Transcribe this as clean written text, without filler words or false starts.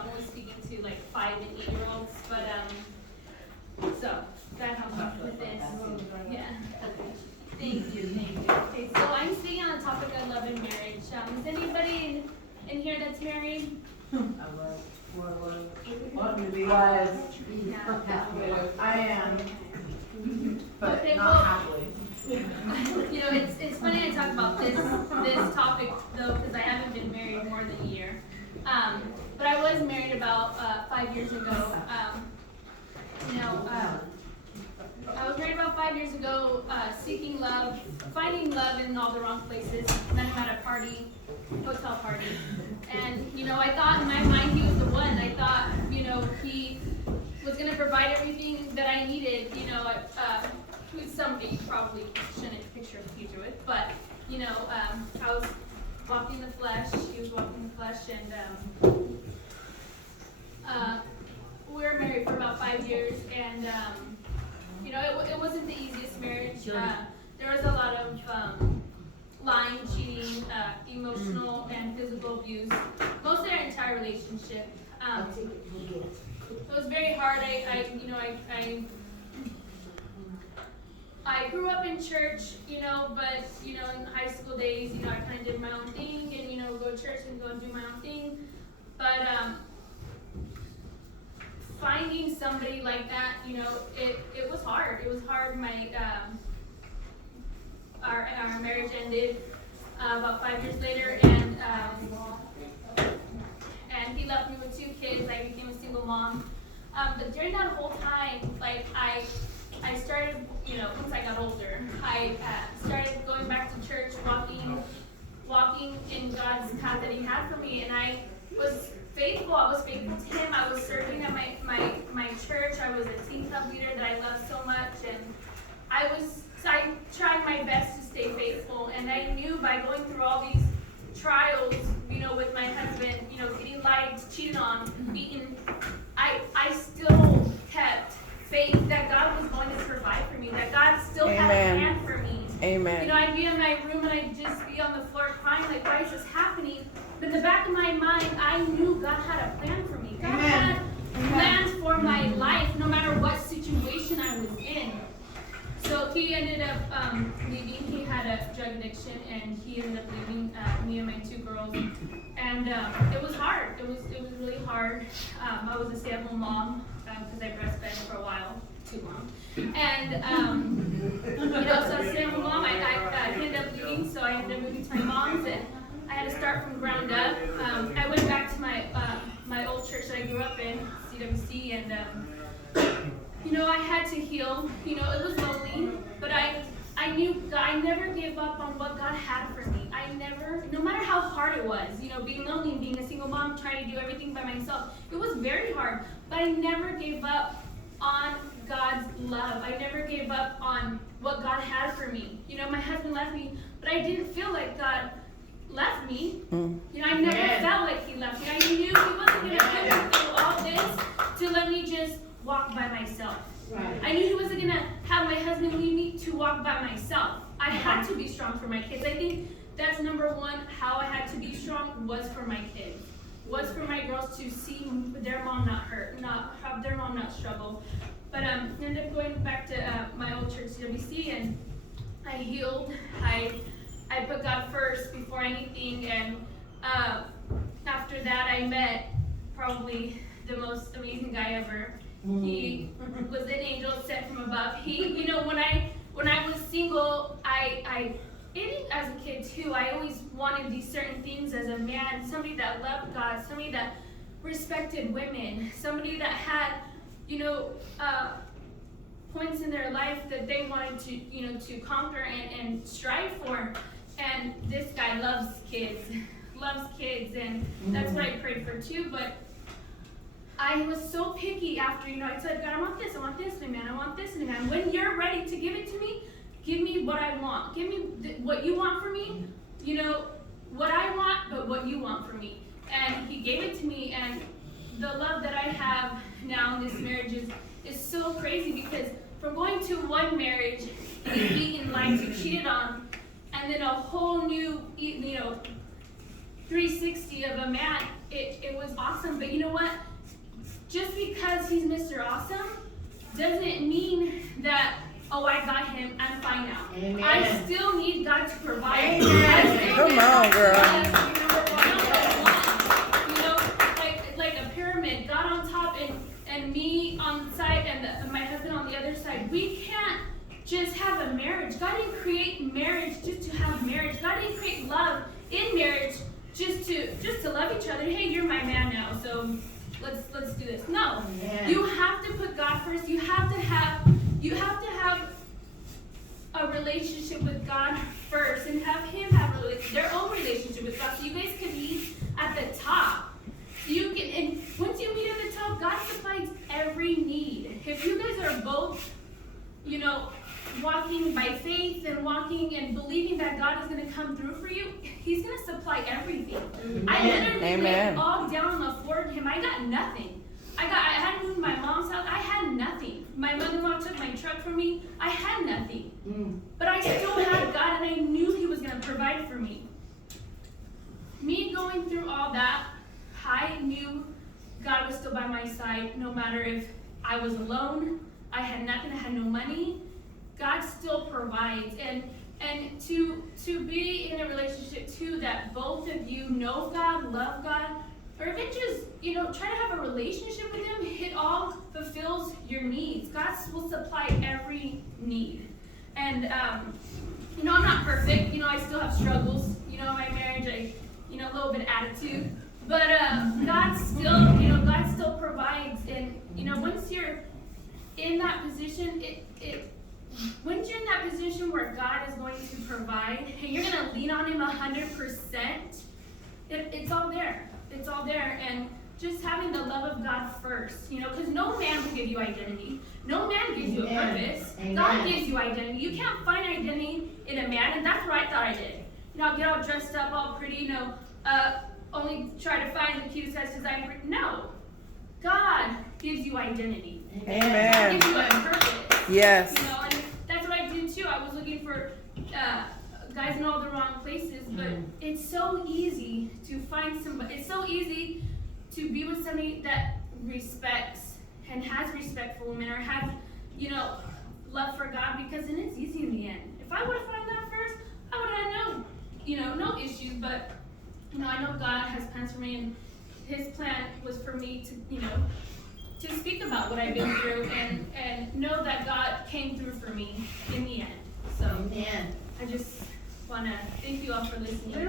I'm only speaking to like 5 and 8-year-olds, but so that helps with this. Yeah. Thank you. Okay, so I'm speaking on the topic of love and marriage. Is anybody in here that's married? I am, but Okay, not well, happily. You know, it's funny I talk about this topic though, because I haven't been married more than a year. But I was married about 5 years ago. I was married about 5 years ago, seeking love, finding love in all the wrong places. Met him at a party, hotel party. And, I thought in my mind he was the one. I thought, he was going to provide everything that I needed. Who's somebody you probably shouldn't picture a future with. But, I was walking the flesh. He was walking the flesh. And we were married for about 5 years. And, it wasn't the easiest marriage. There was a lot of lying, cheating, emotional and physical abuse. Most of our entire relationship. It was very hard. I grew up in church, but in high school days, I kind of did my own thing, and go to church and go and do my own thing. But finding somebody like that, it was hard. It was hard. Our marriage ended about 5 years later, and he left me with 2 kids. I became a single mom. But during that whole time, I started, once I got older, I started going back to church, walking in God's path that He had for me, and I was faithful. I was faithful to Him. I was serving at my church. I was a teen club leader that I loved so much, and I tried my best to stay faithful. And I knew by going through all these trials, with my husband, getting lied, cheated on, beaten, I still kept faith that God was going to provide for me, that God still had a plan for me. Amen. I'd be in my room and I'd just be on the floor crying, like, why is this happening? But in the back of my mind, I knew God had a plan for me. God had plans for my life, no matter what situation I was in. So he ended up leaving. He had a drug addiction, and he ended up leaving me and my 2 girls. And it was hard. It was really hard. I was a stay-at-home mom because I breastfed for a while, too long. And so as a stay-at-home mom, I ended up leaving. So I ended up moving to my mom's, and I had to start from ground up. I went back to my old church that I grew up in, CWC, and I had to heal. It was lonely, but I knew God, I never gave up on what God had for me. No matter how hard it was, being lonely and being a single mom, trying to do everything by myself, it was very hard, but I never gave up on God's love. I never gave up on what God had for me. My husband left me, but I didn't feel like God left me. I never felt like He left me. I knew He wasn't going to put me through all this to let me just walk by myself. Right. I knew He wasn't going to have my husband leave me to walk by myself. I had to be strong for my kids. I think that's number one, how I had to be strong was for my kids. Was for my girls to see their mom not hurt, not have their mom not struggle. But I ended up going back to my old church, CWC, and I healed. I put God first before anything, and after that I met probably the most amazing guy ever. He was an angel sent from above. He, when I was single, I as a kid too, I always wanted these certain things as a man, somebody that loved God, somebody that respected women, somebody that had, points in their life that they wanted to conquer and strive for. And this guy loves kids, and that's what I prayed for too. But I was so picky after, I said, God, I want this in a man, I want this in a man. When you're ready to give it to me, give me what I want. Give me what you want for me, what I want, but what you want for me. And He gave it to me, and the love that I have now in this marriage is so crazy, because from going to one marriage, getting beaten, lied to, cheated on, and then a whole new, 360 of a man it was awesome. But you know what? Just because he's Mr. Awesome doesn't mean that, oh, I got him, I'm fine now. Amen. I still need God to provide. Amen. Come on, girl. You know, like a pyramid, God on top and me on the side and my husband on the other side. We can't just have a marriage. God didn't create marriage just to have marriage. God didn't create love in marriage just to love each other. Hey, you're my man now, so let's do this. No. Amen. You have to put God first. You have to have a relationship with God first and have him have their own relationship with God, so you guys can meet at the top. You can, and once you meet at the top, God supplies every need. If you guys are both, you know, walking by faith and walking and believing that God is going to come through for you, he's going to supply everything. Amen. I literally Amen. laid all down on the floor to him. I got nothing. I had to move to my mom's house. I had nothing. My mother-in-law took my truck from me. I had nothing. But I still had God, and I knew he was going to provide for me. Me going through all that, I knew God was still by my side, no matter if I was alone, I had nothing, I had no money. God still provides. And to be in a relationship too that both of you know God, love God, or if it just, you know, try to have a relationship with him, it all fulfills your needs. God will supply every need. And you know, I'm not perfect. You know, I still have struggles. You know, in my marriage, a little bit of attitude. But God still provides. And you know, once you're in that position, once you're in that position where God is going to provide, and you're going to lean on him 100%, it's all there. It's all there. And just having the love of God first, you know, because no man will give you identity. No man gives you a purpose. Amen. God gives you identity. You can't find identity in a man, and that's what I thought I did. You know, I'll get all dressed up, all pretty, you know, only try to find the cutest design. No. God gives you identity. Amen. God gives you a purpose. Yes. You know, and that's what I did too. I was looking for guys in all the wrong places, but it's so easy to find somebody. It's so easy to be with somebody that respects and has respect for women, or has, you know, love for God, because then it's easy in the end. If I would have found that first, I would have had no issues. But you know, I know God has plans for me, and his plan was for me to, you know, to speak about what I've been through and know that God came through for me in the end. So Amen. I just want to thank you all for listening.